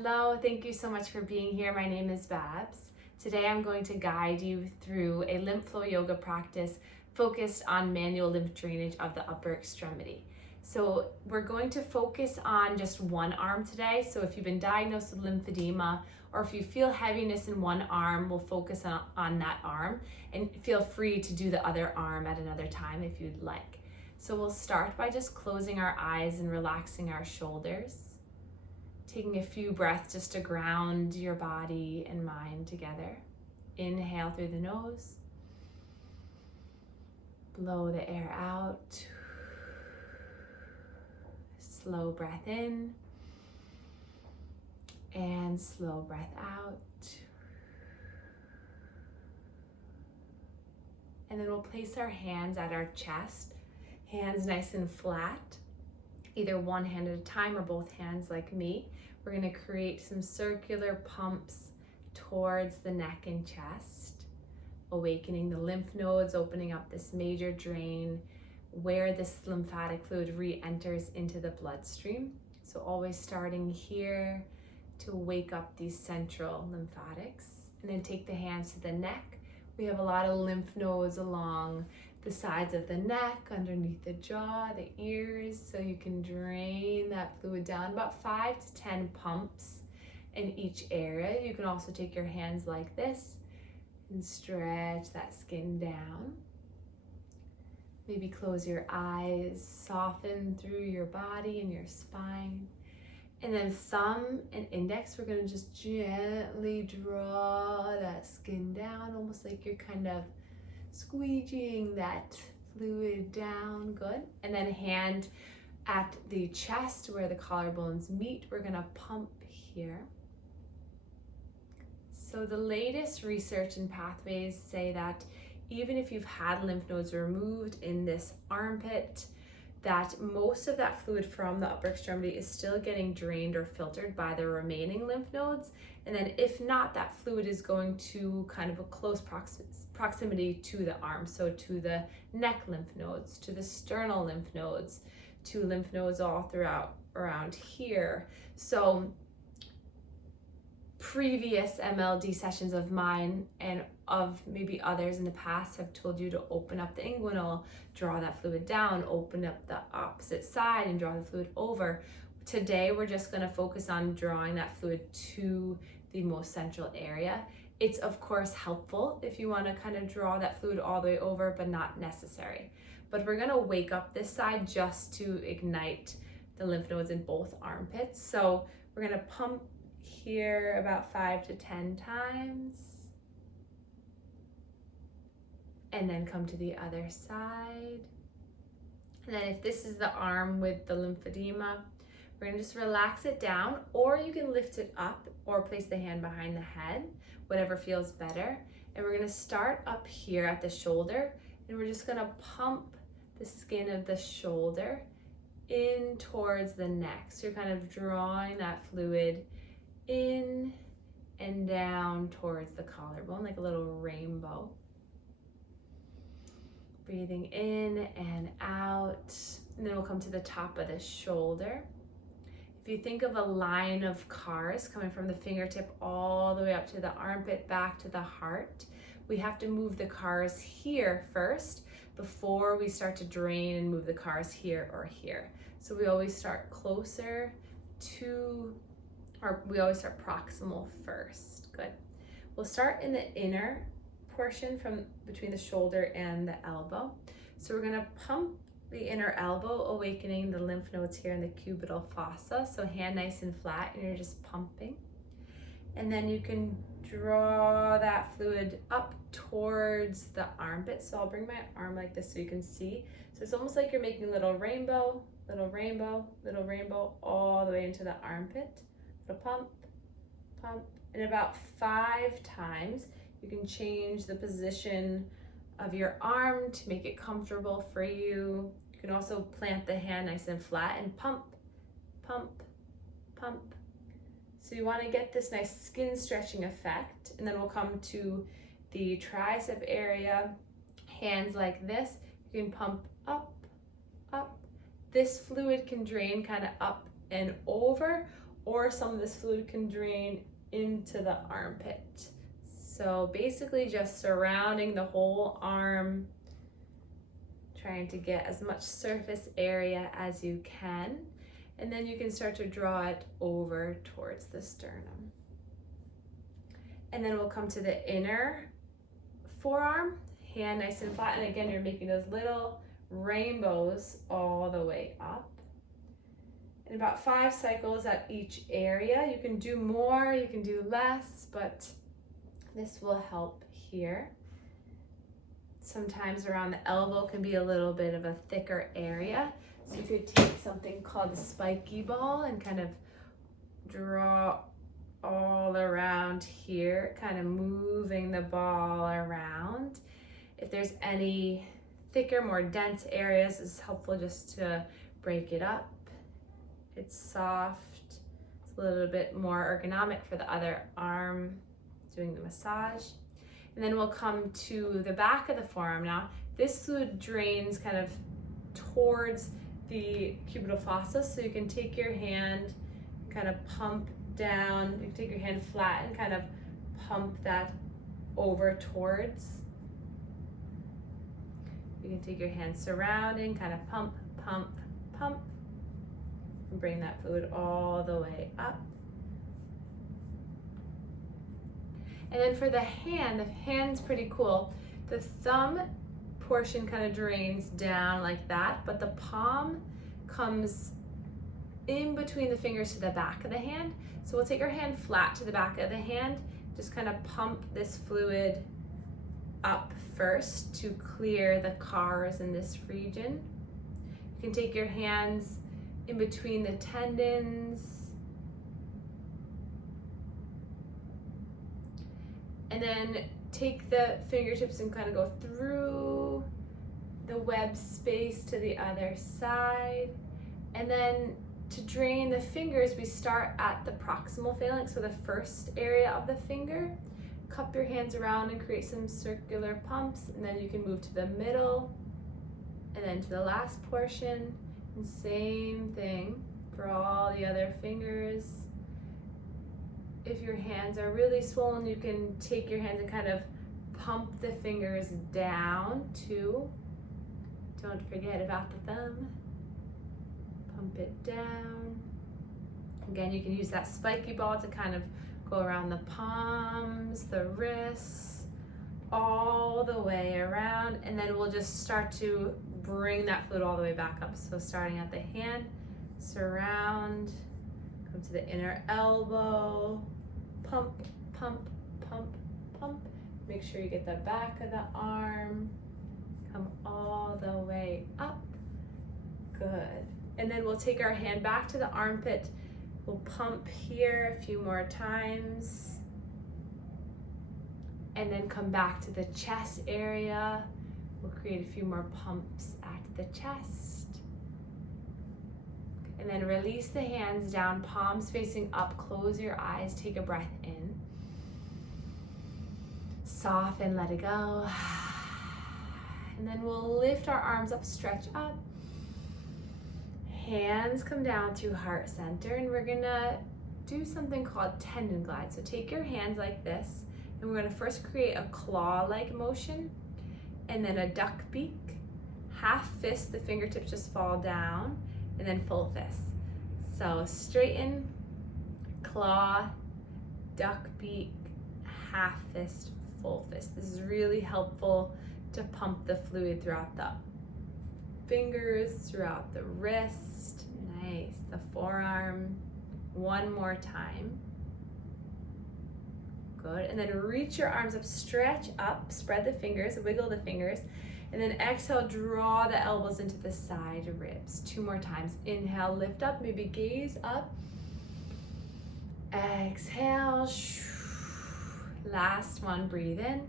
Hello, thank you so much for being here. My name is Babs. Today I'm going to guide you through a lymph flow yoga practice focused on manual lymph drainage of the upper extremity. So we're going to focus on just one arm today. So if you've been diagnosed with lymphedema or if you feel heaviness in one arm, we'll focus on that arm, and feel free to do the other arm at another time if you'd like. So we'll start by just closing our eyes and relaxing our shoulders. Taking a few breaths just to ground your body and mind together. Inhale through the nose. Blow the air out. Slow breath in. And slow breath out. And then we'll place our hands at our chest. Hands nice and flat. Either one hand at a time or both hands like me. We're going to create some circular pumps towards the neck and chest, awakening the lymph nodes, opening up this major drain where this lymphatic fluid re-enters into the bloodstream. So always starting here to wake up these central lymphatics, and then take the hands to the neck. We have a lot of lymph nodes along the sides of the neck, underneath the jaw, the ears, so you can drain that fluid down, about 5 to 10 pumps in each area. You can also take your hands like this and stretch that skin down. Maybe close your eyes, soften through your body and your spine. And then thumb and index, we're going to just gently draw that skin down, almost like you're kind of squeegeeing that fluid down. Good. And then hand at the chest where the collarbones meet, we're going to pump here. So the latest research and pathways say that even if you've had lymph nodes removed in this armpit, that most of that fluid from the upper extremity is still getting drained or filtered by the remaining lymph nodes. And then if not, that fluid is going to kind of a close proximity to the arm. So to the neck lymph nodes, to the sternal lymph nodes, to lymph nodes all throughout around here. So previous MLD sessions of mine and of maybe others in the past have told you to open up the inguinal, draw that fluid down, open up the opposite side and draw the fluid over. Today we're just going to focus on drawing that fluid to the most central area. It's of course helpful if you want to kind of draw that fluid all the way over, but not necessary. But we're going to wake up this side just to ignite the lymph nodes in both armpits. So we're going to pump here about 5 to 10 times. And then come to the other side. And then if this is the arm with the lymphedema, we're gonna just relax it down, or you can lift it up or place the hand behind the head, whatever feels better. And we're gonna start up here at the shoulder, and we're just gonna pump the skin of the shoulder in towards the neck. So you're kind of drawing that fluid in and down towards the collarbone, like a little rainbow. Breathing in and out, and then we'll come to the top of the shoulder. If you think of a line of cars coming from the fingertip all the way up to the armpit, back to the heart, we have to move the cars here first before we start to drain and move the cars here or here. So we always start closer to, or we always start proximal first. Good. We'll start in the inner portion from between the shoulder and the elbow. So we're going to pump the inner elbow, awakening the lymph nodes here in the cubital fossa. So hand nice and flat, and you're just pumping. And then you can draw that fluid up towards the armpit. So I'll bring my arm like this so you can see. So it's almost like you're making a little rainbow, little rainbow, little rainbow, all the way into the armpit. So pump, pump, and about 5 times. You can change the position of your arm to make it comfortable for you. You can also plant the hand nice and flat and pump, pump, pump. So you want to get this nice skin stretching effect. And then we'll come to the tricep area. Hands like this. You can pump up, up. This fluid can drain kind of up and over, or some of this fluid can drain into the armpit. So basically just surrounding the whole arm, trying to get as much surface area as you can. And then you can start to draw it over towards the sternum. And then we'll come to the inner forearm, hand nice and flat. And again, you're making those little rainbows all the way up. And about 5 cycles at each area. You can do more, you can do less, but this will help here. Sometimes around the elbow can be a little bit of a thicker area. So you could take something called the spiky ball and kind of draw all around here, kind of moving the ball around. If there's any thicker, more dense areas, it's helpful just to break it up. It's soft, it's a little bit more ergonomic for the other arm doing the massage. And then we'll come to the back of the forearm now. This fluid drains kind of towards the cubital fossa, so you can take your hand, kind of pump down, you can take your hand flat and kind of pump that over towards. You can take your hand surrounding, kind of pump, pump, pump, and bring that fluid all the way up. And then for the hand's pretty cool. The thumb portion kind of drains down like that, but the palm comes in between the fingers to the back of the hand. So we'll take our hand flat to the back of the hand, just kind of pump this fluid up first to clear the cars in this region. You can take your hands in between the tendons, and then take the fingertips and kind of go through the web space to the other side. And then to drain the fingers, we start at the proximal phalanx, so the first area of the finger. Cup your hands around and create some circular pumps, and then you can move to the middle and then to the last portion. And same thing for all the other fingers. If your hands are really swollen, you can take your hands and kind of pump the fingers down too. Don't forget about the thumb. Pump it down. Again, you can use that spiky ball to kind of go around the palms, the wrists, all the way around, and then we'll just start to bring that fluid all the way back up. So starting at the hand, surround, come to the inner elbow, pump, pump, pump, pump. Make sure you get the back of the arm, come all the way up. Good. And then we'll take our hand back to the armpit. We'll pump here a few more times. And then come back to the chest area. We'll create a few more pumps at the chest. And then release the hands down, palms facing up, close your eyes, take a breath in. Soften, let it go. And then we'll lift our arms up, stretch up. Hands come down to heart center, and we're gonna do something called tendon glide. So take your hands like this, and we're gonna first create a claw-like motion, and then a duck beak. Half fist, the fingertips just fall down, and then full fist. So straighten, claw, duck beak, half fist, full fist. This is really helpful to pump the fluid throughout the fingers, throughout the wrist. Nice. The forearm. One more time. Good. And then reach your arms up, stretch up, spread the fingers, wiggle the fingers, and then exhale, draw the elbows into the side ribs. 2 more times. Inhale, lift up, maybe gaze up. Exhale. Last one, breathe in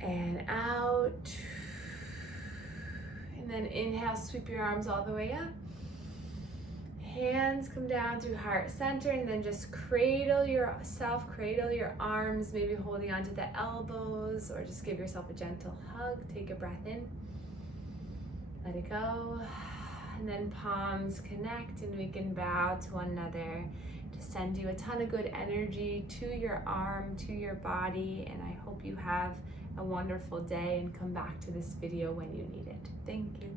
and out. And then inhale, sweep your arms all the way up. Hands come down to heart center, and then just cradle yourself, cradle your arms, maybe holding onto the elbows, or just give yourself a gentle hug. Take a breath in, let it go, And then palms connect, and we can bow to one another to send you a ton of good energy to your arm, to your body. And I hope you have a wonderful day and come back to this video when you need it. Thank you.